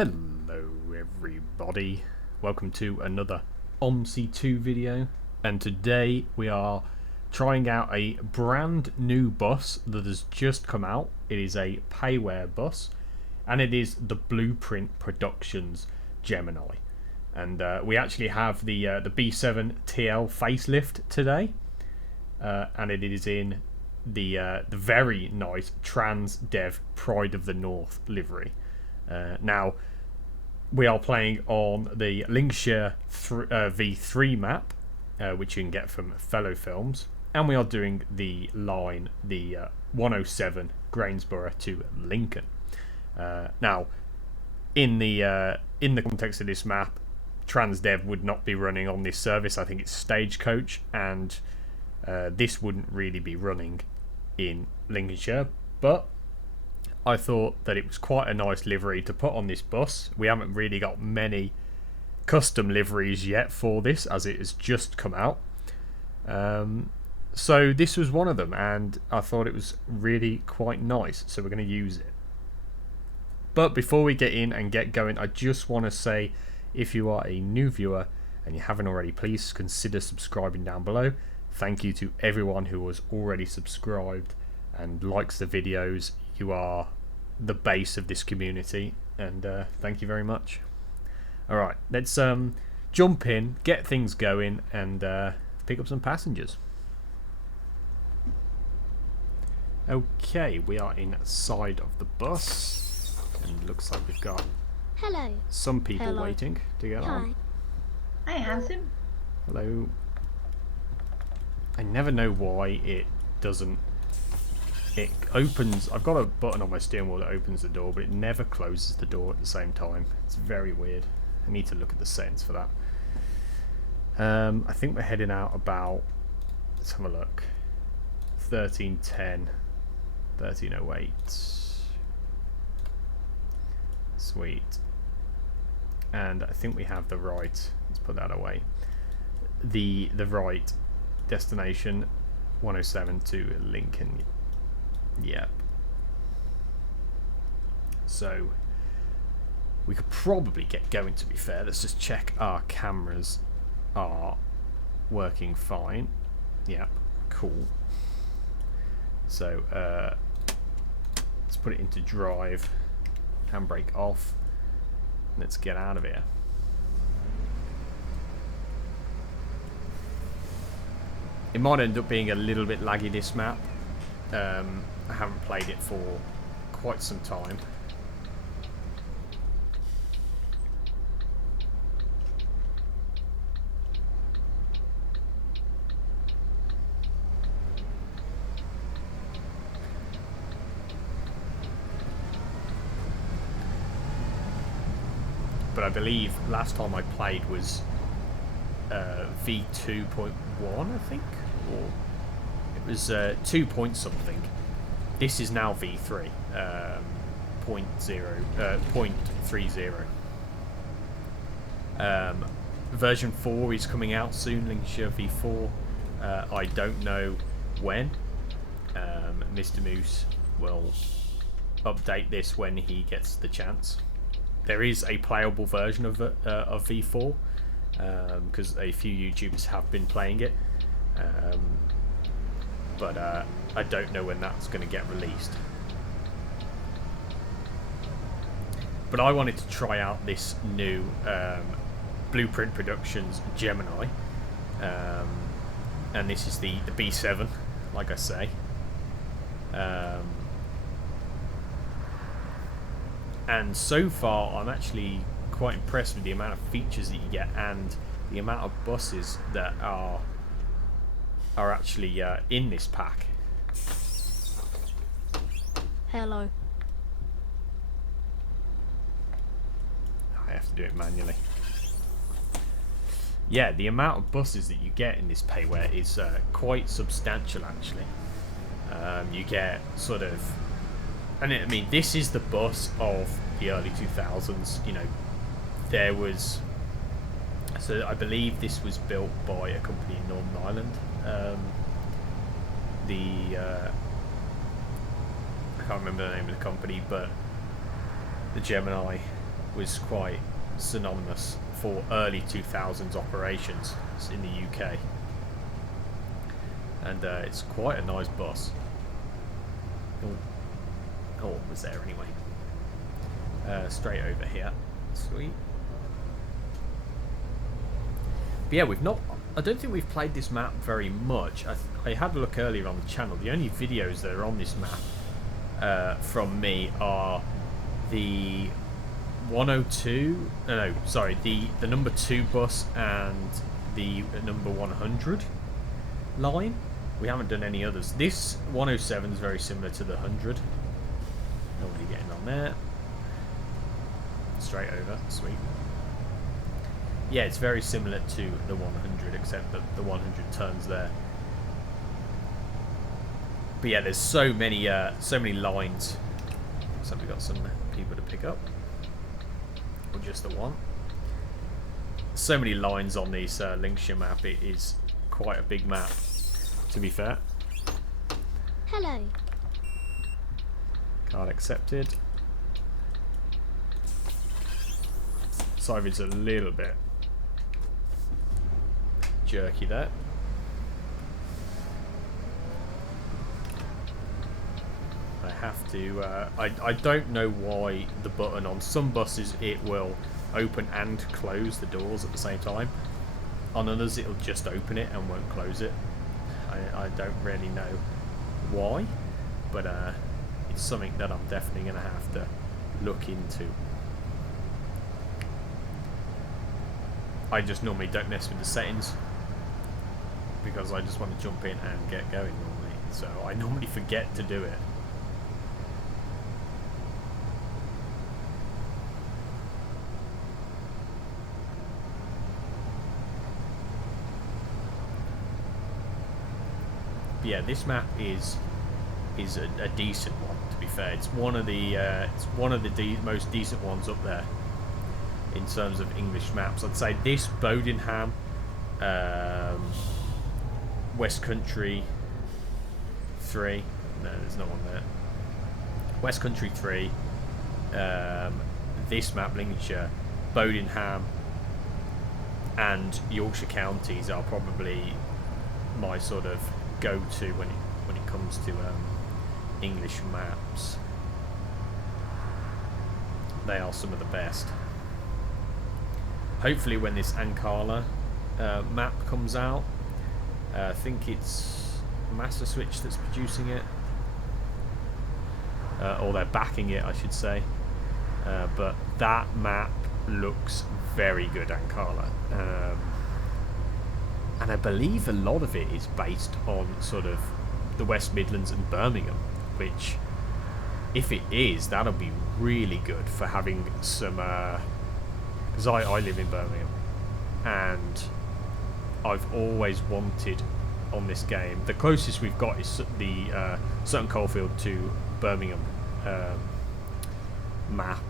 Hello everybody, welcome to another Omsi 2 video, and today we are trying out a brand new bus that has just come out. It is a PAYWARE bus and it is the Blueprint Productions Gemini, and we actually have the B7TL facelift today, and it is in the very nice Trans Dev Pride of the North livery. Now, we are playing on the Lincolnshire V3 map, which you can get from Fellow Films, and we are doing the line, the 107 Grangesborough to Lincoln. Now, in the context of this map, Transdev would not be running on this service. I think it's Stagecoach, and this wouldn't really be running in Lincolnshire, but I thought that it was quite a nice livery to put on this bus. We haven't really got many custom liveries yet for this, as it has just come out. So this was one of them, and I thought it was really quite nice, so we're going to use it. But before we get in and get going, I just want to say, if you are a new viewer and you haven't already, please consider subscribing down below. Thank you to everyone who has already subscribed and likes the videos. You are the base of this community, and thank you very much. Alright, let's jump in, get things going, and pick up some passengers. Okay, we are inside of the bus, and looks like we've got some people waiting to get on. Hi, handsome. Hello. I never know why it doesn't. It opens. I've got a button on my steering wheel that opens the door, but it never closes the door at the same time. It's very weird. I need to look at the settings for that. I think we're heading out about, let's have a look, 13:10, 13:08. Sweet. And I think we have the right, let's put that away, the right destination, 107 to Lincoln. Yep. So we could probably get going, to be fair. Let's just check our cameras are working fine. Yep, cool. So let's put it into drive, handbrake off. Let's get out of here. It might end up being a little bit laggy, this map. I haven't played it for quite some time. But I believe last time I played was V2.1, I think, or it was 2 point something. This is now V3, 0.30. Version 4 is coming out soon, Lincolnshire V4. I don't know when. Mr. Moose will update this when he gets the chance. There is a playable version of V4, because a few YouTubers have been playing it. But I don't know when that's going to get released. But I wanted to try out this new Blueprint Productions Gemini, and this is the B7, like I say. And so far I'm actually quite impressed with the amount of features that you get and the amount of buses that are actually in this pack. Hello. I have to do it manually. Yeah, the amount of buses that you get in this PAYWARE is quite substantial, actually. You get sort of, and I mean, this is the bus of the early 2000s. You know, there was, so I believe this was built by a company in Northern Ireland. I can't remember the name of the company, but the Gemini was quite synonymous for early 2000s operations in the UK. And it's quite a nice bus. Oh, it was there anyway. Straight over here. Sweet. But yeah, I don't think we've played this map very much. I had a look earlier on the channel. The only videos that are on this map from me are the 102. No, sorry, the number 2 bus and the number 100 line. We haven't done any others. This 107 is very similar to the 100. Nobody getting on there. Straight over. Sweet. Yeah, it's very similar to the 100, except that the 100 turns there. But yeah, there's so many lines. So we've got some people to pick up, or just the one. So many lines on this Lincolnshire map. It is quite a big map, to be fair. Hello. Card accepted. Sorry if it's a little bit jerky there. I have to I don't know why the button on some buses it will open and close the doors at the same time. On others it'll just open it and won't close it. I don't really know why, but it's something that I'm definitely going to have to look into. I just normally don't mess with the settings because I just want to jump in and get going normally, so I normally forget to do it. But yeah, this map is a decent one, to be fair. It's one of the most decent ones up there in terms of English maps. I'd say this, Bodenham, West Country 3. No, there's no one there. West Country 3. This map, Lincolnshire, Bodenham, and Yorkshire counties are probably my sort of go-to when it comes to English maps. They are some of the best. Hopefully when this Ankara map comes out, I think it's Master Switch that's producing it, or they're backing it, I should say. But that map looks very good, Ankara. And I believe a lot of it is based on sort of the West Midlands and Birmingham, which, if it is, that'll be really good for having some... because I live in Birmingham, and I've always wanted on this game... The closest we've got is the Sutton Coldfield to Birmingham map,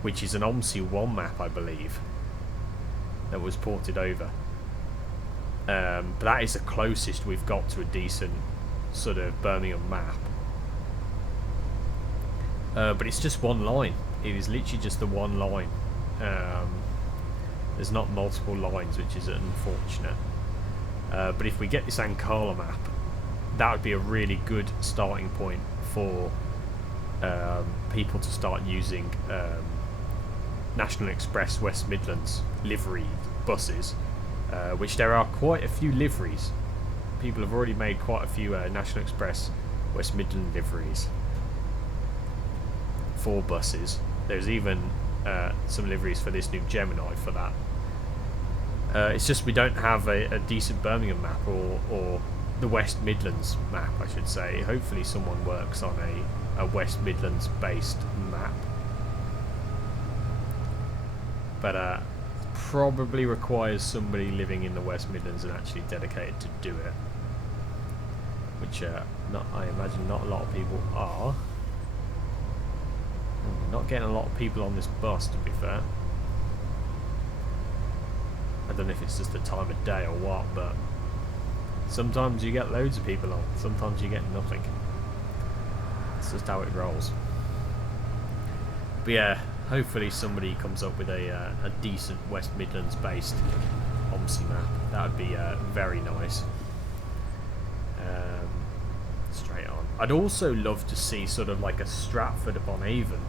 which is an Omsi 1 map, I believe, that was ported over. But that is the closest we've got to a decent sort of Birmingham map. But it's just one line. It is literally just the one line. There's not multiple lines, which is unfortunate. But if we get this Ankara map, that would be a really good starting point for people to start using National Express West Midlands livery buses. Which there are quite a few liveries. People have already made quite a few National Express West Midland liveries for buses. There's even some liveries for this new Gemini for that. It's just we don't have a decent Birmingham map or the West Midlands map, I should say. Hopefully someone works on a West Midlands based map. But probably requires somebody living in the West Midlands and actually dedicated to do it, which I imagine not a lot of people are. Not getting a lot of people on this bus, to be fair. I don't know if it's just the time of day or what, but sometimes you get loads of people on, sometimes you get nothing. It's just how it rolls. But yeah, hopefully somebody comes up with a decent West Midlands based Omsi map. That would be very nice. Straight on. I'd also love to see sort of like a Stratford-upon-Avon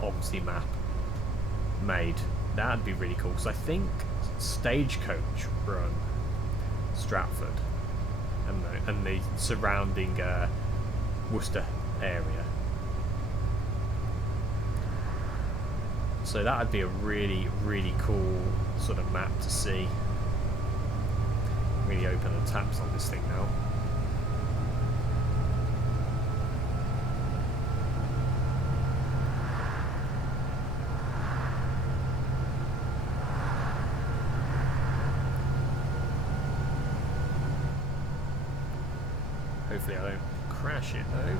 Omsi map made. That'd be really cool, because I think Stagecoach run Stratford and the surrounding Worcester area. So that would be a really, really cool sort of map to see. Really open the taps on this thing now. Hopefully I don't crash it though.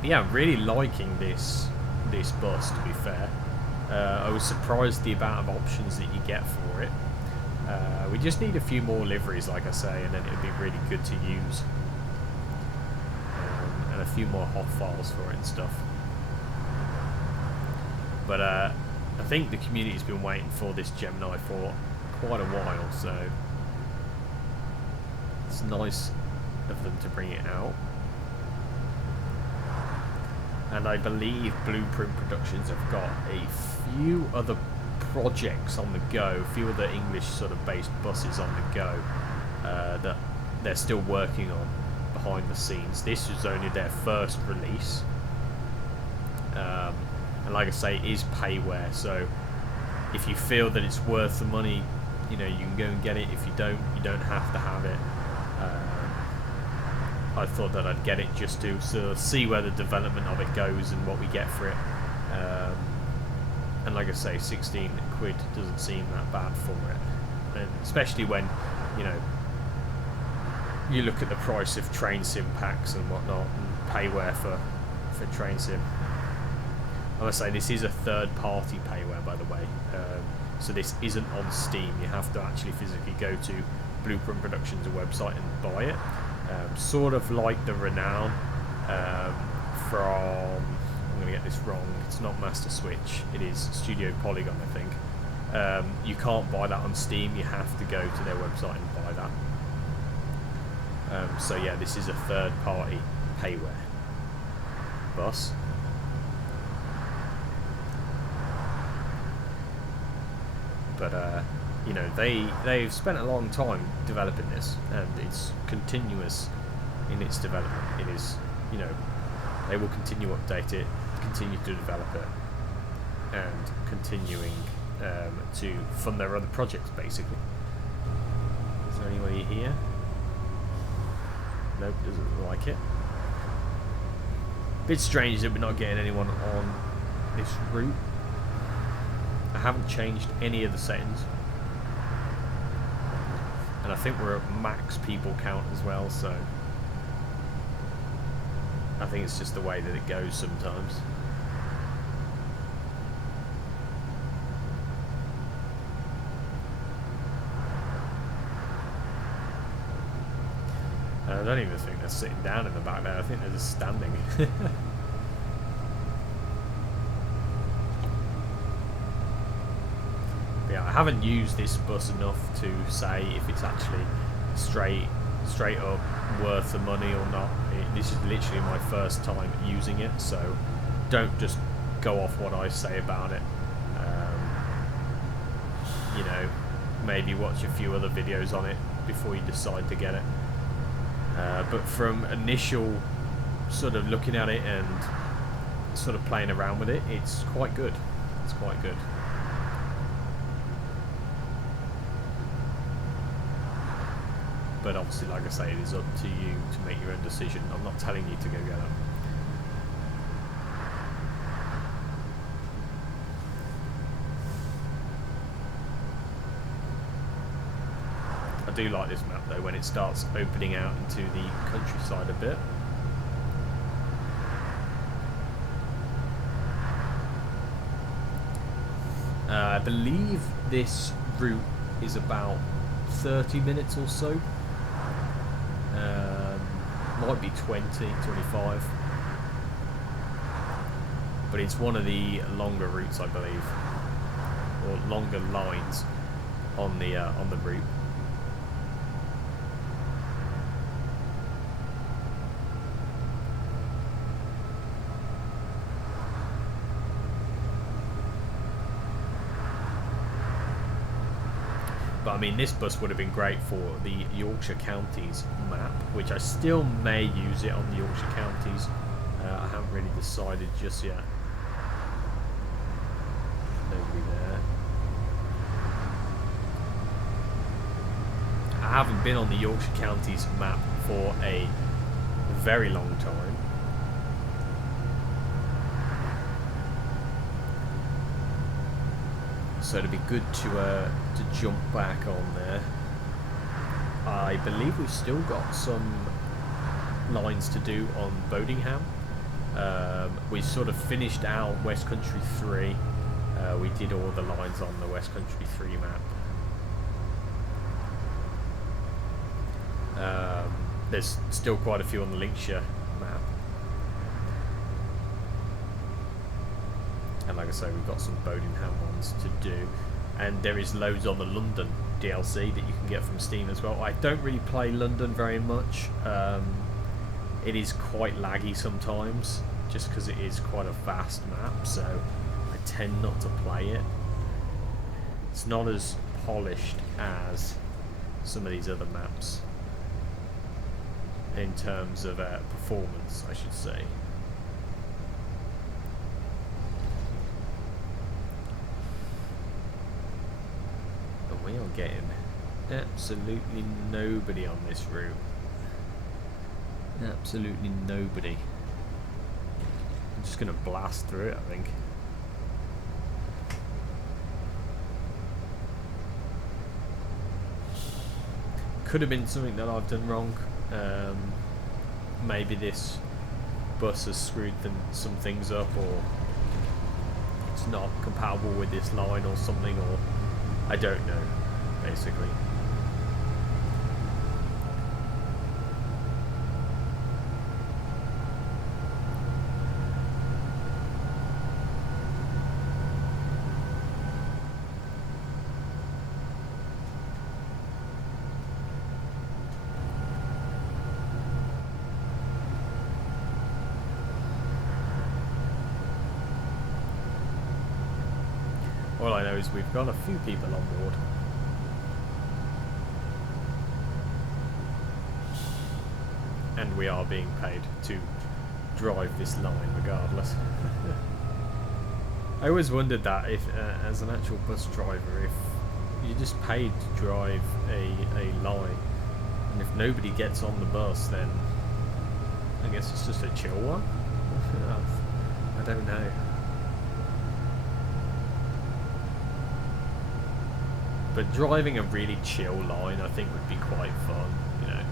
But yeah, I'm really liking this bus, to be fair. I was surprised the amount of options that you get for it. We just need a few more liveries, like I say, and then it would be really good to use. And a few more hot files for it and stuff. But I think the community's been waiting for this Gemini for quite a while, so it's nice of them to bring it out. And I believe Blueprint Productions have got a few other projects on the go, a few other English sort of based buses on the go that they're still working on behind the scenes. This was only their first release, and like I say, it is payware, so if you feel that it's worth the money, you know, you can go and get it. If you don't have to have it. I thought that I'd get it just to sort of see where the development of it goes and what we get for it. And like I say, 16 quid doesn't seem that bad for it. And especially when, you know, you look at the price of train sim packs and whatnot, and payware for train sim. I must say, this is a third-party payware, by the way. So this isn't on Steam. You have to actually physically go to Blueprint Productions' website and buy it. Sort of like the Renown from, I'm going to get this wrong, it's not Master Switch, it is Studio Polygon, I think. You can't buy that on Steam, you have to go to their website and buy that. So yeah, this is a third party payware bus. But you know, they've spent a long time developing this, and it's continuous in its development. It is, you know, they will continue to update it, continue to develop it, and continuing to fund their other projects, basically. Is there anybody here? Nope, doesn't like it. Bit strange that we're not getting anyone on this route. I haven't changed any of the settings. And I think we're at max people count as well, so I think it's just the way that it goes sometimes. I don't even think they're sitting down in the back there, I think they're just standing. Yeah, I haven't used this bus enough to say if it's actually straight up worth the money or not. This is literally my first time using it, so don't just go off what I say about it. You know, maybe watch a few other videos on it before you decide to get it. But from initial sort of looking at it and sort of playing around with it, it's quite good. It's quite good. But obviously, like I say, it is up to you to make your own decision. I'm not telling you to go get it. I do like this map though, when it starts opening out into the countryside a bit. I believe this route is about 30 minutes or so. Might be 20, 25. but it's one of the longer routes, I believe, or longer lines on the route. But I mean, this bus would have been great for the Yorkshire Counties map, which I still may use it on the Yorkshire Counties. I haven't really decided just yet. Nobody there. I haven't been on the Yorkshire Counties map for a very long time. So it'd be good to jump back on there. I believe we've still got some lines to do on Bodingham. We sort of finished out West Country 3. We did all the lines on the West Country 3 map. There's still quite a few on the Lincolnshire map. And like I say, we've got some Bodingham ones to do. And there is loads on the London DLC that you can get from Steam as well. I don't really play London very much. It is quite laggy sometimes, just because it is quite a vast map, so I tend not to play it. It's not as polished as some of these other maps in terms of performance, I should say. And we are getting absolutely nobody on this route. Absolutely nobody. I'm just going to blast through it, I think. Could have been something that I've done wrong. Maybe this bus has screwed some things up, or it's not compatible with this line or something, or I don't know, basically. All I know is we've got a few people on board. And we are being paid to drive this line regardless. I always wondered that if, as an actual bus driver, if you're just paid to drive a line, and if nobody gets on the bus, then I guess it's just a chill one? I don't know. But driving a really chill line, I think, would be quite fun, you know.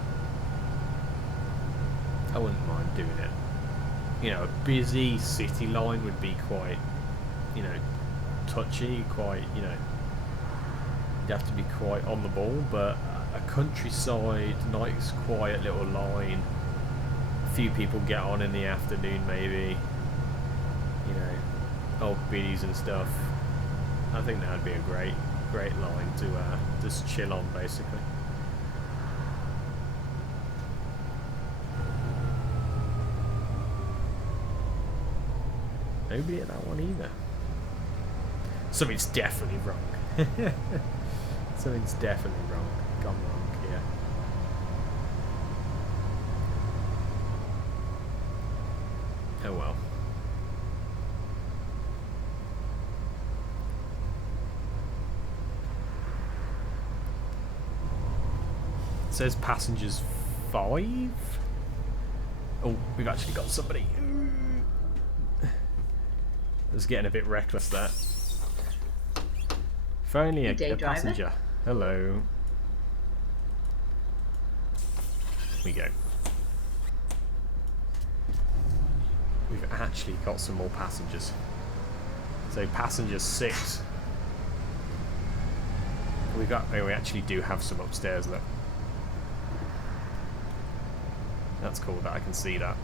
I wouldn't mind doing it. You know, a busy city line would be quite, you know, touchy, quite, you know, you'd have to be quite on the ball, but a countryside, nice, quiet little line, a few people get on in the afternoon maybe, you know, old biddies and stuff, I think that would be a great line to just chill on, basically. Nobody at that one either. Something's definitely wrong. Something's definitely gone wrong here. Oh well. It says passengers 5. Oh, we've actually got somebody. I was getting a bit reckless there. If only a passenger. Hello. Here we go. We've actually got some more passengers. So passenger 6. We actually do have some upstairs, look. That's cool that I can see that.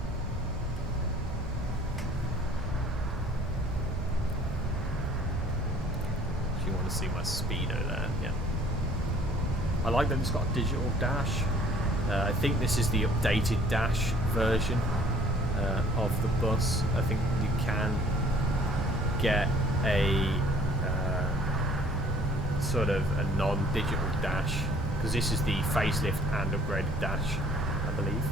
see my speedo there. Yeah. I like that it's got a digital dash. I think this is the updated dash version of the bus. I think you can get a sort of a non-digital dash, because this is the facelift and upgraded dash, I believe.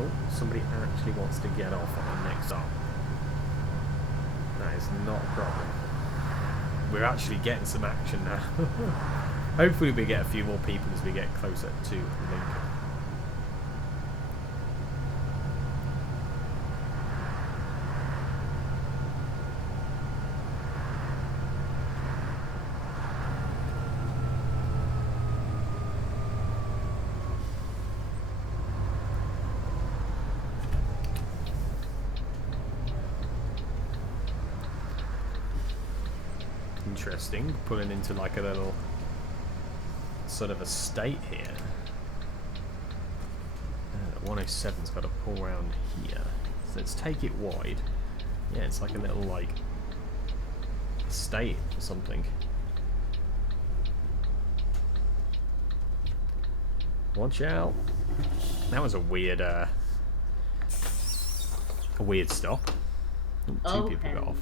Oh, somebody actually wants to get off on the next stop. That is not a problem. We're actually getting some action now. Hopefully we get a few more people as we get closer to Lincoln. Interesting, pulling into like a little sort of estate here. 107's got to pull around here. So let's take it wide. Yeah, it's like a little like estate or something. Watch out! That was a weird stop. Ooh, two people got off.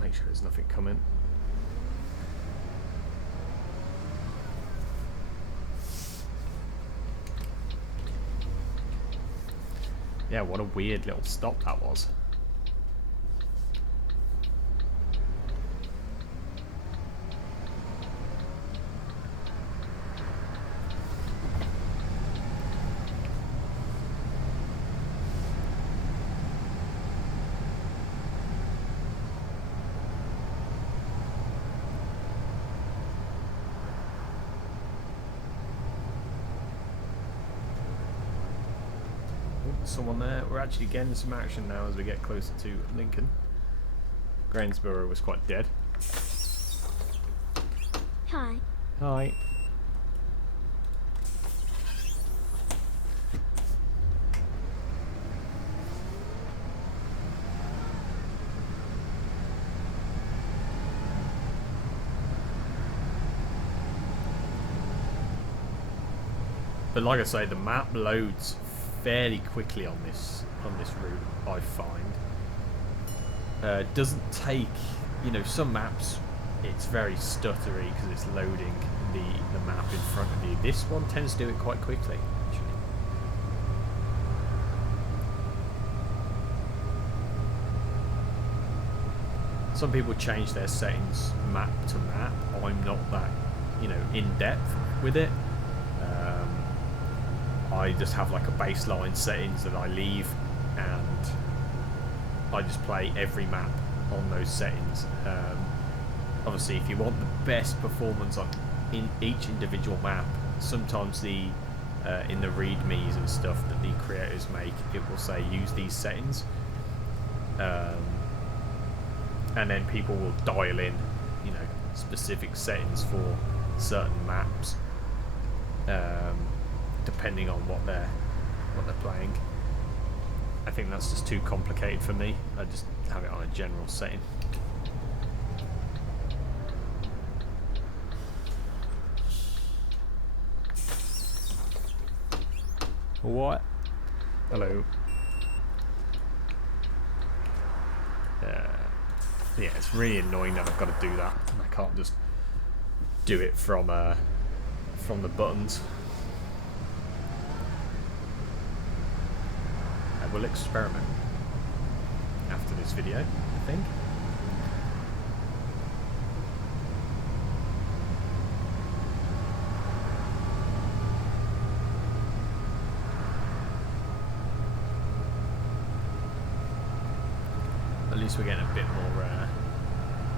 Make sure there's nothing coming. Yeah, what a weird little stop that was. Someone there. We're actually getting some action now as we get closer to Lincoln. Grainsborough was quite dead. Hi. Hi. But like I say, the map loads fairly quickly on this route, I find. Doesn't take, you know, some maps it's very stuttery because it's loading the map in front of you. This one tends to do it quite quickly, actually. Some people change their settings map to map. I'm not that, you know, in depth with it. I just have like a baseline settings that I leave, and I just play every map on those settings. Obviously, if you want the best performance in each individual map, sometimes in the readmes and stuff that the creators make, it will say use these settings, and then people will dial in, you know, specific settings for certain maps. Depending on what they're playing. I think that's just too complicated for me. I just have it on a general setting. What? Hello. Yeah, it's really annoying that I've got to do that. I can't just do it from the buttons. We'll experiment after this video, I think. At least we're getting a bit more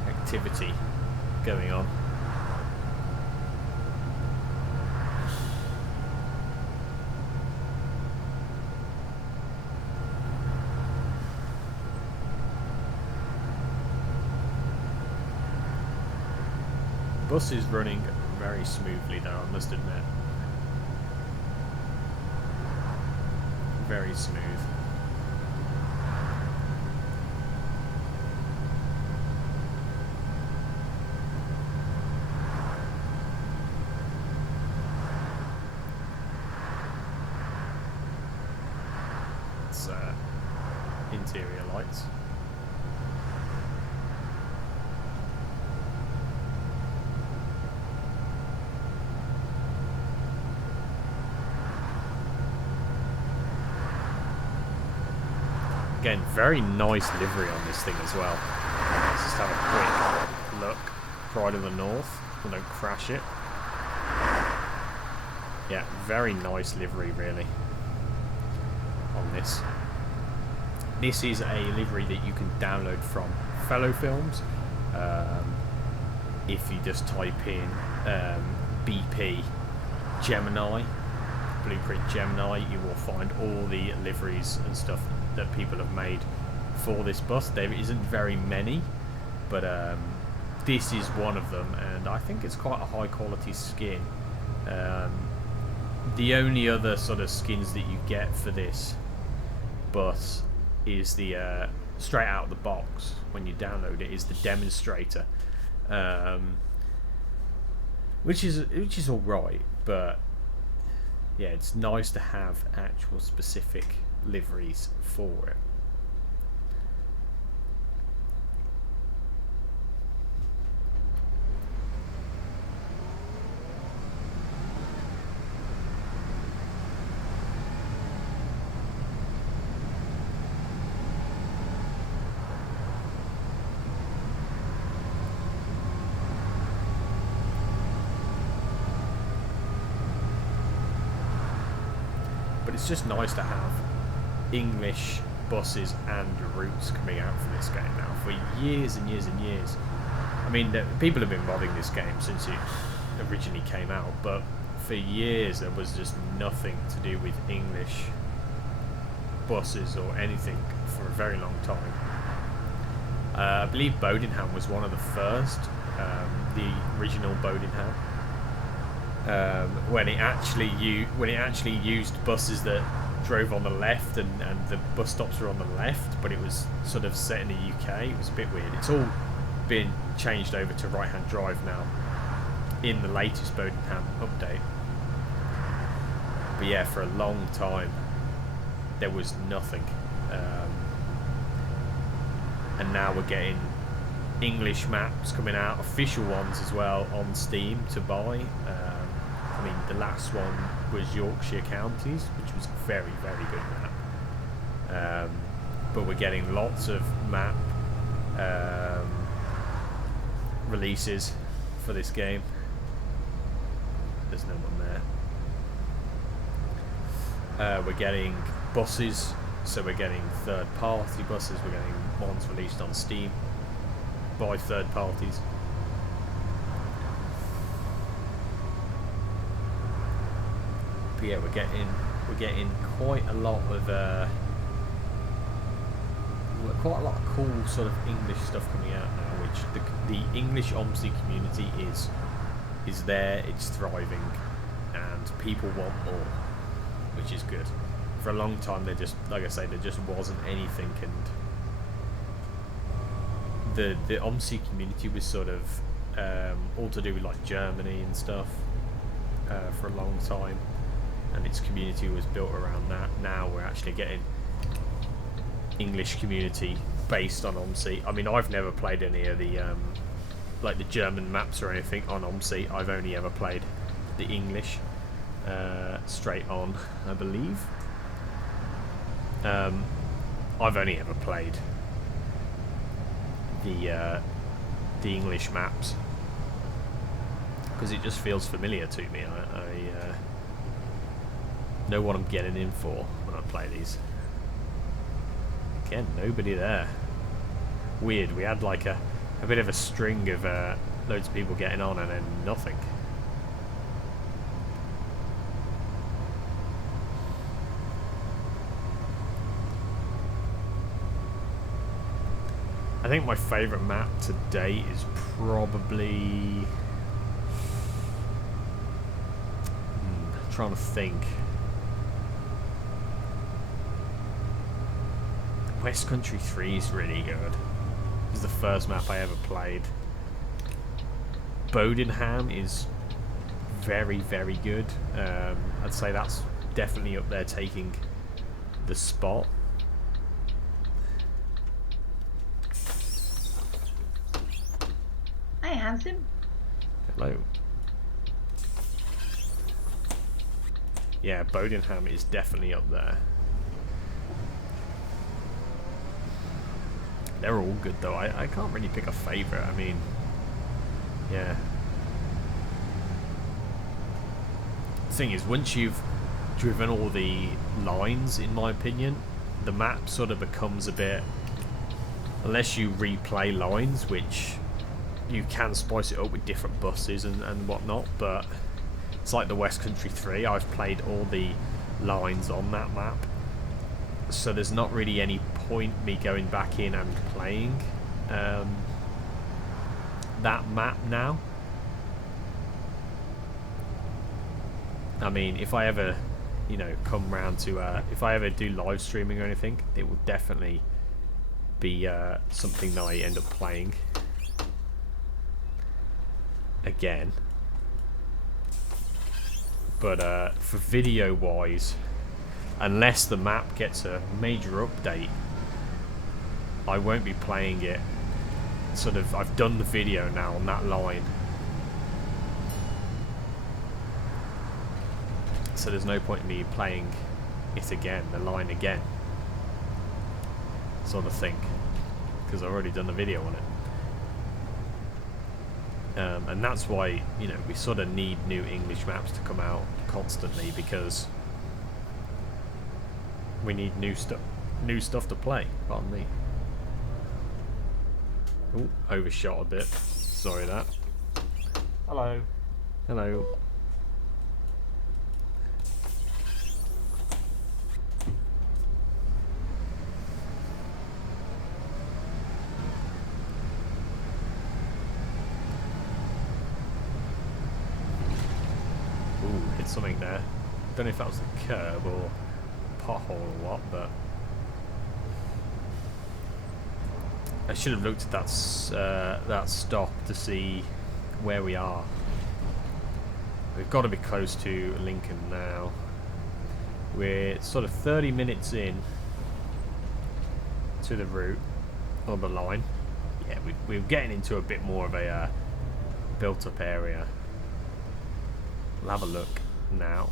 activity going on. bus is running very smoothly though, I must admit. Very smooth. It's interior lights. Again, very nice livery on this thing as well. Let's just have a quick look. Pride of the North. We don't crash it. Yeah, very nice livery, really, on this. This is a livery that you can download from Fellow Films. If you just type in BP Gemini, Blueprint Gemini, you will find all the liveries and stuff that people have made for this bus. There isn't very many, but this is one of them, and I think it's quite a high quality skin. The only other sort of skins that you get for this bus is the straight out of the box when you download it is the demonstrator, which is all right, but yeah, it's nice to have actual specific liveries for it. But it's just nice to have English buses and routes coming out from this game now for years and years and years. I mean, people have been modding this game since it originally came out, but for years there was just nothing to do with English buses or anything for a very long time. I believe Bowdenham was one of the first, the original Bowdenham. When it actually used buses that drove on the left and the bus stops were on the left, but it was sort of set in the UK. It was a bit weird. It's all been changed over to right-hand drive now in the latest Bowdenham update. But yeah, for a long time there was nothing, and now we're getting English maps coming out, official ones as well, on Steam to buy. I mean, the last one was Yorkshire Counties, which was a very, very good map. But we're getting lots of map releases for this game. There's no one there. We're getting buses, so we're getting third-party buses. We're getting ones released on Steam by third parties. But yeah, we're getting quite a lot of cool sort of English stuff coming out now, which the English Omsi community is there, it's thriving, and people want more, which is good. For a long time, there just, like I say, there just wasn't anything, and the Omsi community was sort of all to do with like Germany and stuff for a long time, and its community was built around that. Now we're actually getting English community based on Omsi. I mean, I've never played any of the like the German maps or anything on Omsi. I've only ever played the English straight on, I believe. I've only ever played the English maps because it just feels familiar to me. I know what I'm getting in for when I play these. Again, nobody there. Weird. We had like a bit of a string of loads of people getting on and then nothing. I think my favourite map to date is probably trying to think. West Country 3 is really good. It was the first map I ever played. Bodenham is very, very good. I'd say that's definitely up there taking the spot. Hi, handsome. Hello. Yeah, Bodenham is definitely up there. They're all good though. I can't really pick a favourite. I mean, yeah. The thing is, once you've driven all the lines, in my opinion, the map sort of becomes a bit... Unless you replay lines, which you can spice it up with different buses and whatnot, but it's like the West Country 3. I've played all the lines on that map, so there's not really any point me going back in and playing that map now. I mean, if I ever, you know, come round to if I ever do live streaming or anything, it will definitely be something that I end up playing again. But for video wise, unless the map gets a major update, I won't be playing it. Sort of, I've done the video now on that line, so there's no point in me playing it again, the line again, sort of thing, because I've already done the video on it. And that's why, you know, we sort of need new English maps to come out constantly, because we need new stuff to play. Pardon me. Ooh, overshot a bit. Sorry that. Hello. Hello. Ooh, hit something there. Don't know if that was a curb or pothole or what, but I should have looked at that stop to see where we are. We've got to be close to Lincoln now. We're sort of 30 minutes in to the route, or the line. Yeah, we're getting into a bit more of a built-up area. We'll have a look now.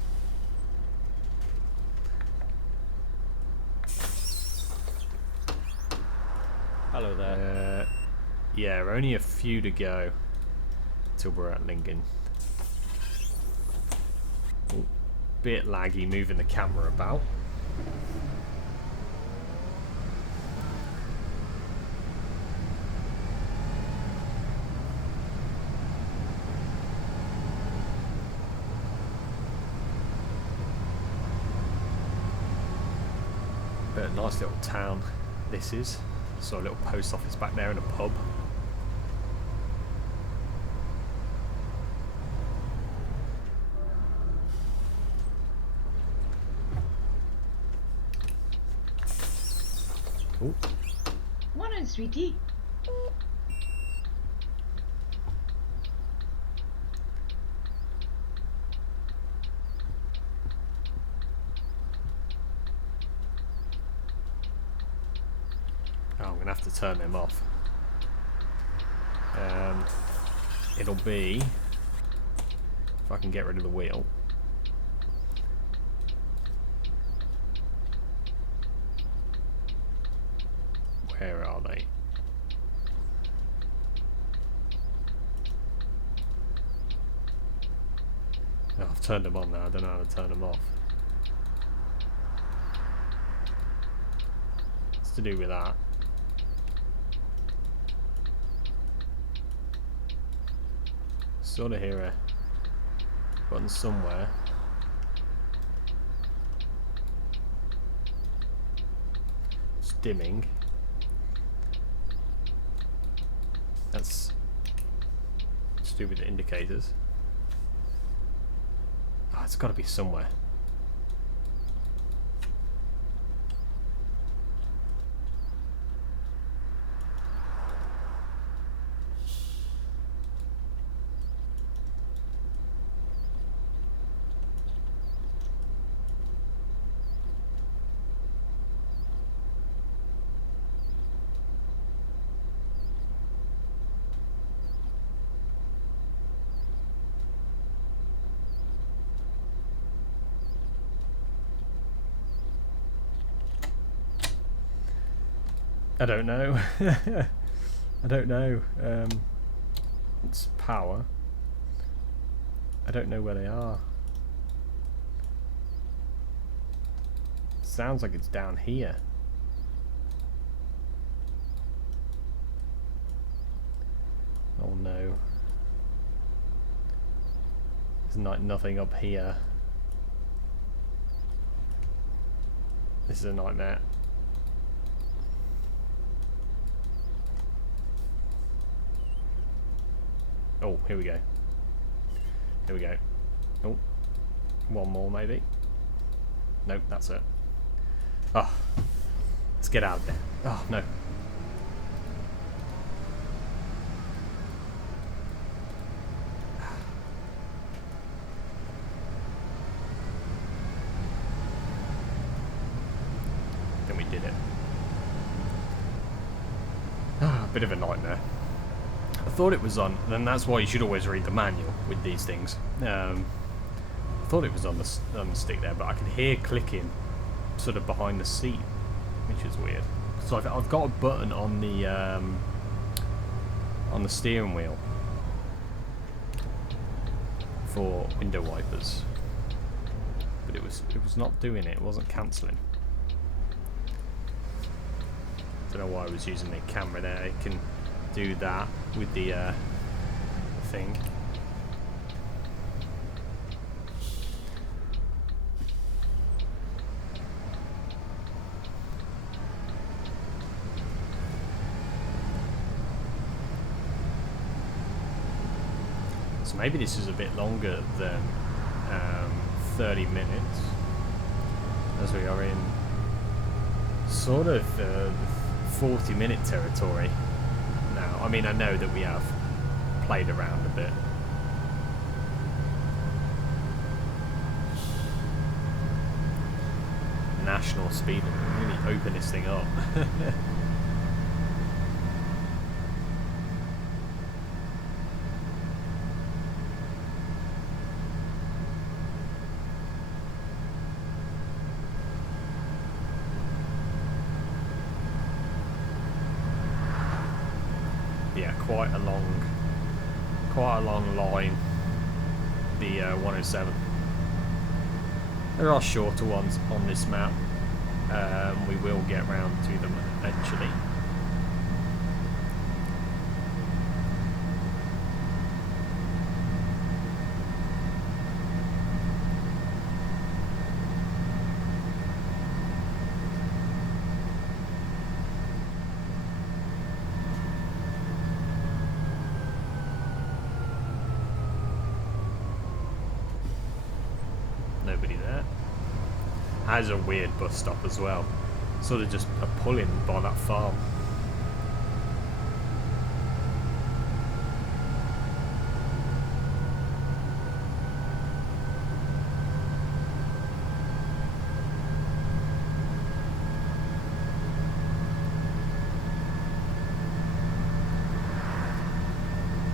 Hello there. Yeah, only a few to go till we're at Lincoln. Ooh, bit laggy moving the camera about. But a nice little town this is. Saw a little post office back there and a pub. Ooh. Morning, sweetie. I'm going to have to turn them off. It'll be, if I can get rid of the wheel. Where are they? Oh, I've turned them on now. I don't know how to turn them off. It's to do with that. Sort of hear a button somewhere. It's dimming. That's to do with the indicators. Oh, it's got to be somewhere. I don't know. I don't know. It's power. I don't know where they are. Sounds like it's down here. Oh no. There's nothing up here. This is a nightmare. Oh, here we go. Here we go. Oh, one more maybe. Nope, that's it. Oh, let's get out of there. Oh, no. Then we did it. Ah, bit of a nightmare. I thought it was on, and that's why you should always read the manual with these things. I thought it was on the stick there, but I can hear clicking sort of behind the seat, which is weird. So I've got a button on the steering wheel for window wipers, but it was not doing it. It wasn't cancelling. Don't know why I was using the camera there. It can do that with the thing. So maybe this is a bit longer than 30 minutes, as we are in sort of 40-minute territory. I mean, I know that we have played around a bit. National speed limit. Really open this thing up. Yeah, quite a long line, the 107. There are shorter ones on this map. We will get round to them eventually. Nobody there. Has a weird bus stop as well. Sort of just a pull-in by that farm.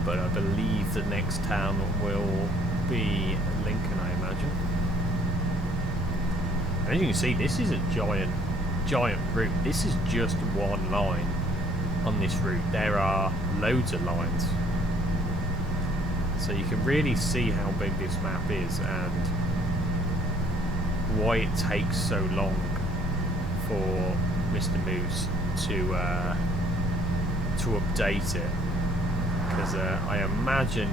But I believe the next town will be Lincoln, I imagine. As you can see, this is a giant route. This is just one line on this route. There are loads of lines. So you can really see how big this map is and why it takes so long for Mr. Moose to update it. Because I imagine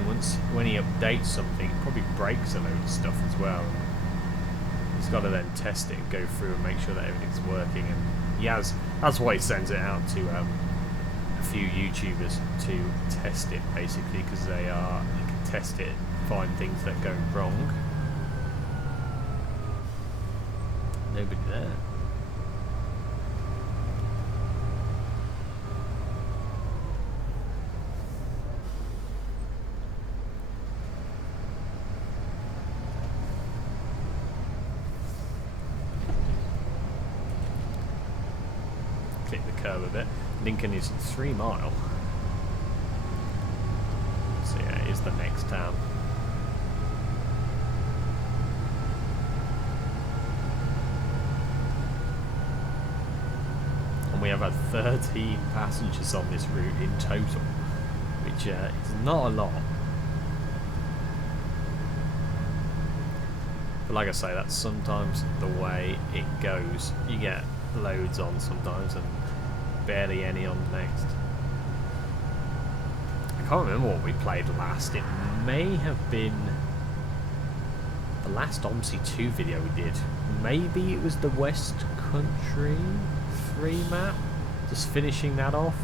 when he updates something, it probably breaks a load of stuff as well. He's got to then test it and go through and make sure that everything's working. And that's why he sends it out to a few YouTubers to test it, basically, because they can test it, find things that go wrong. Nobody there. Click the curve a bit. Lincoln is 3 mile. So yeah, it is the next town. We have had 13 passengers on this route in total, which is not a lot. But like I say, that's sometimes the way it goes. You get loads on sometimes and barely any on the next. I can't remember what we played last. It may have been the last Omsi 2 video we did. Maybe it was the West Country 3 map, just finishing that off,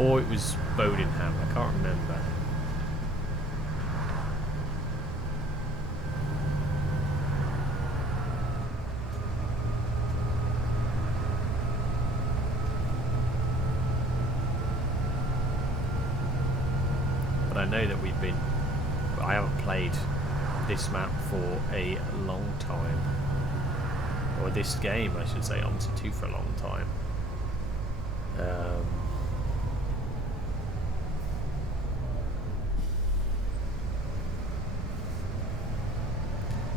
or it was Bodenham, I can't remember. But I know that I haven't played this map for a long time. Or this game, I should say, Omsi 2 for a long time.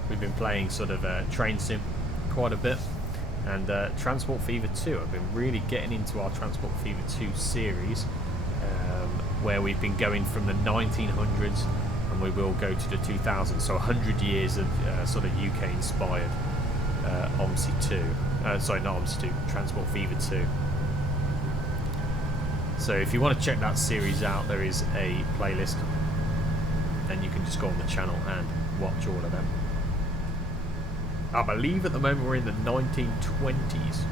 We've been playing sort of train sim quite a bit, and Transport Fever 2. I've been really getting into our Transport Fever 2 series, where we've been going from the 1900s and we will go to the 2000s, so 100 years of sort of UK inspired Omsi 2. Sorry, not Omsi 2, Transport Fever 2. So if you want to check that series out, there is a playlist. Then you can just go on the channel and watch all of them. I believe at the moment we're in the 1920s.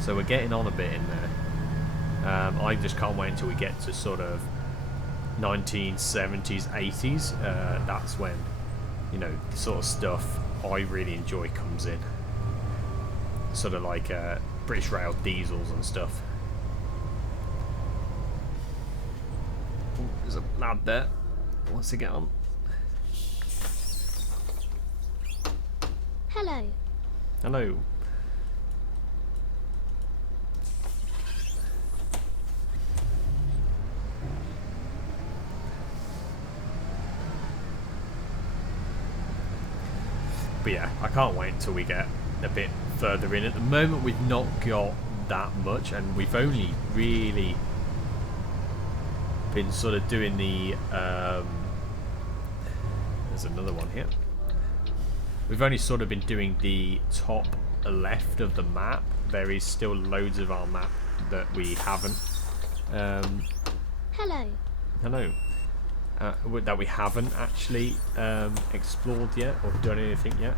So we're getting on a bit in there. I just can't wait until we get to sort of 1970s, 80s. That's when, you know, the sort of stuff I really enjoy comes in. Sort of like British Rail diesels and stuff. Ooh, there's a lad there. Wants to get on. Hello. Hello. But yeah, I can't wait until we get a bit further in. At the moment we've not got that much, and we've only really been sort of doing the there's another one here. We've only sort of been doing the top left of the map. There is still loads of our map that we haven't Hello. hello that we haven't actually explored yet or done anything yet.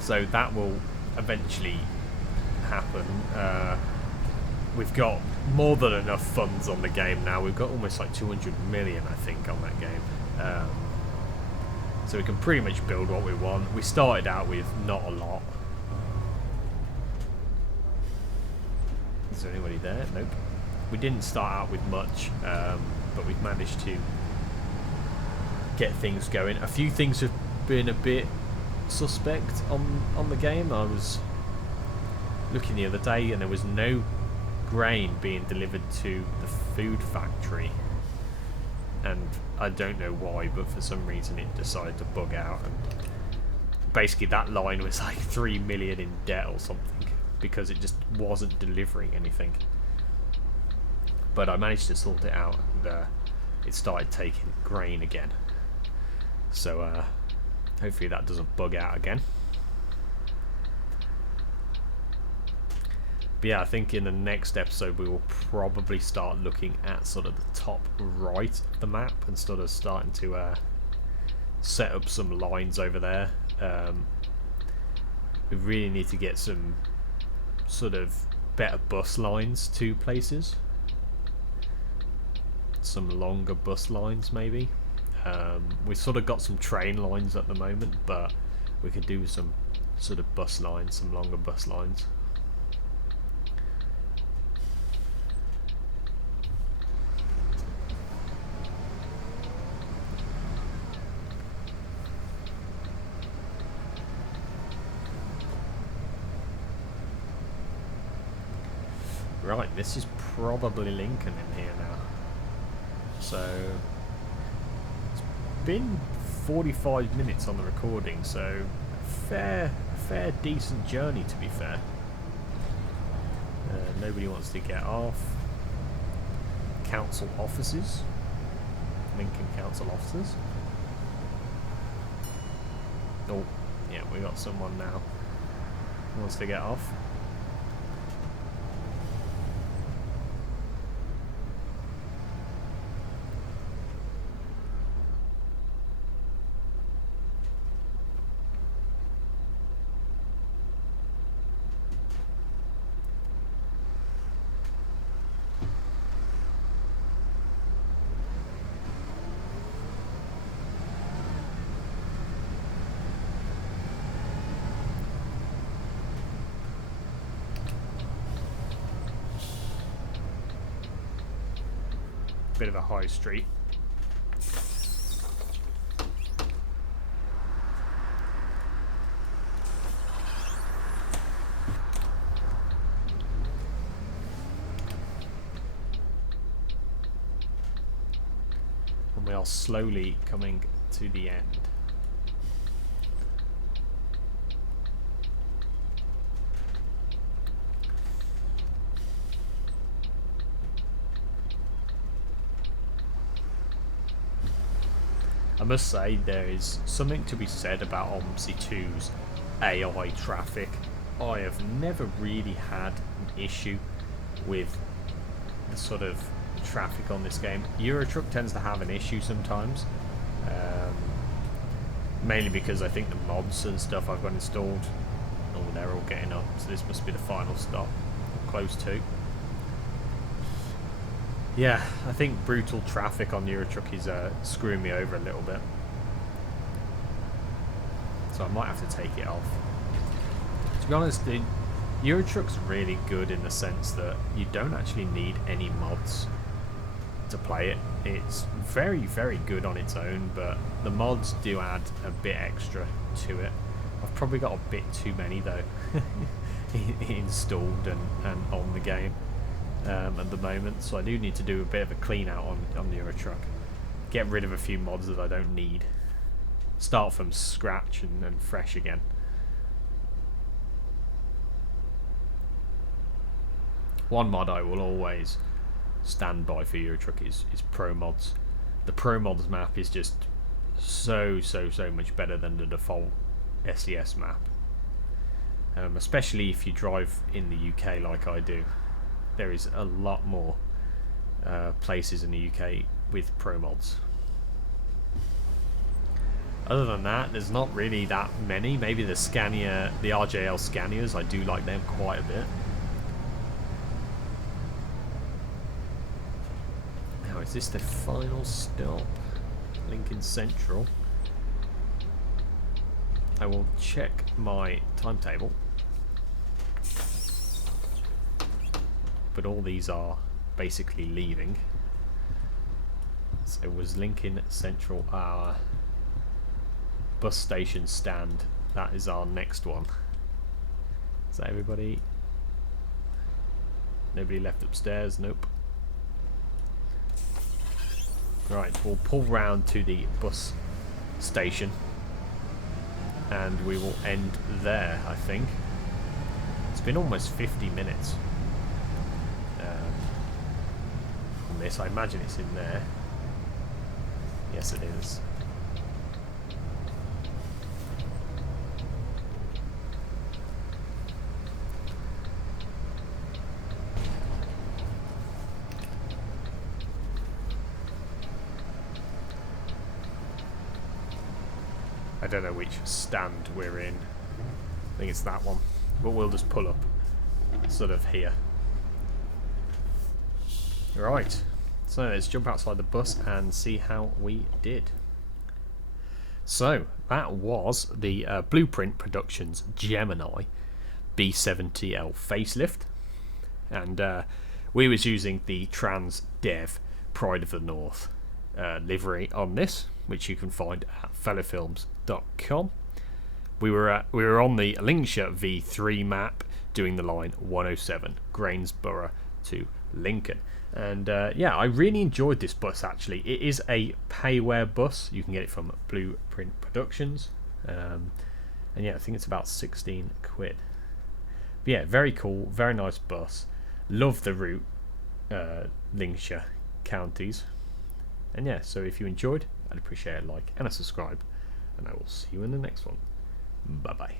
So that will eventually happen. We've got more than enough funds on the game now. We've got almost like 200 million, I think, on that game. So we can pretty much build what we want. We started out with not a lot. Is there anybody there? Nope. We didn't start out with much, but we've managed to get things going. A few things have been a bit suspect on the game. I was looking the other day and there was no grain being delivered to the food factory, and I don't know why, but for some reason it decided to bug out, and basically that line was like 3 million in debt or something because it just wasn't delivering anything. But I managed to sort it out, and it started taking grain again, so hopefully that doesn't bug out again. But yeah, I think in the next episode we will probably start looking at sort of the top right of the map and sort of starting to set up some lines over there. We really need to get some sort of better bus lines to places. Some longer bus lines maybe. We've sort of got some train lines at the moment, but we could do some sort of bus lines, some longer bus lines. Right, this is probably Lincoln in here now. So it's been 45 minutes on the recording, so a fair decent journey, to be fair. Nobody wants to get off. Council offices. Lincoln Council offices. Oh, yeah, we got someone now who wants to get off. Bit of a high street. And we are slowly coming to the end. I must say, there is something to be said about Omsi 2's AI traffic. I have never really had an issue with the sort of traffic on this game. Euro Truck tends to have an issue sometimes, mainly because I think the mods and stuff I've got installed, oh, they're all getting up, so this must be the final stop, close to. Yeah, I think brutal traffic on Euro Truck is screwing me over a little bit. So I might have to take it off. To be honest, the Euro Truck's really good in the sense that you don't actually need any mods to play it. It's very, very good on its own, but the mods do add a bit extra to it. I've probably got a bit too many though installed and on the game. At the moment, so I do need to do a bit of a clean out on the Euro Truck, get rid of a few mods that I don't need, start from scratch and fresh again. One mod I will always stand by for Euro Truck is Pro Mods. The Pro Mods map is just so much better than the default SES map, especially if you drive in the UK like I do. There is a lot more places in the UK with Pro Mods. Other than that, there's not really that many. Maybe the Scania, the RJL Scanias, I do like them quite a bit. Now, is this the final stop? Lincoln Central. I will check my timetable. But all these are basically leaving. So was Lincoln Central our bus station stand? That is our next one. Is that everybody? Nobody left upstairs? Nope. Right, we'll pull round to the bus station and we will end there, I think. It's been almost 50 minutes. This, I imagine it's in there. Yes, it is. I don't know which stand we're in. I think it's that one, but we'll just pull up sort of here. Right, so let's jump outside the bus and see how we did. So that was the Blueprint Productions Gemini B70L facelift, and we was using the Trans Dev Pride of the North livery on this, which you can find at fellowfilms.com. We were on the Lincolnshire V3 map doing the line 107 Grainsborough to Lincoln, and yeah, I really enjoyed this bus. Actually, it is a PAYWARE bus. You can get it from Blueprint Productions, and yeah, I think it's about 16 quid. But yeah, very cool, very nice bus. Love the route, Lincolnshire counties. And yeah, so if you enjoyed, I'd appreciate a like and a subscribe, and I will see you in the next one. Bye bye.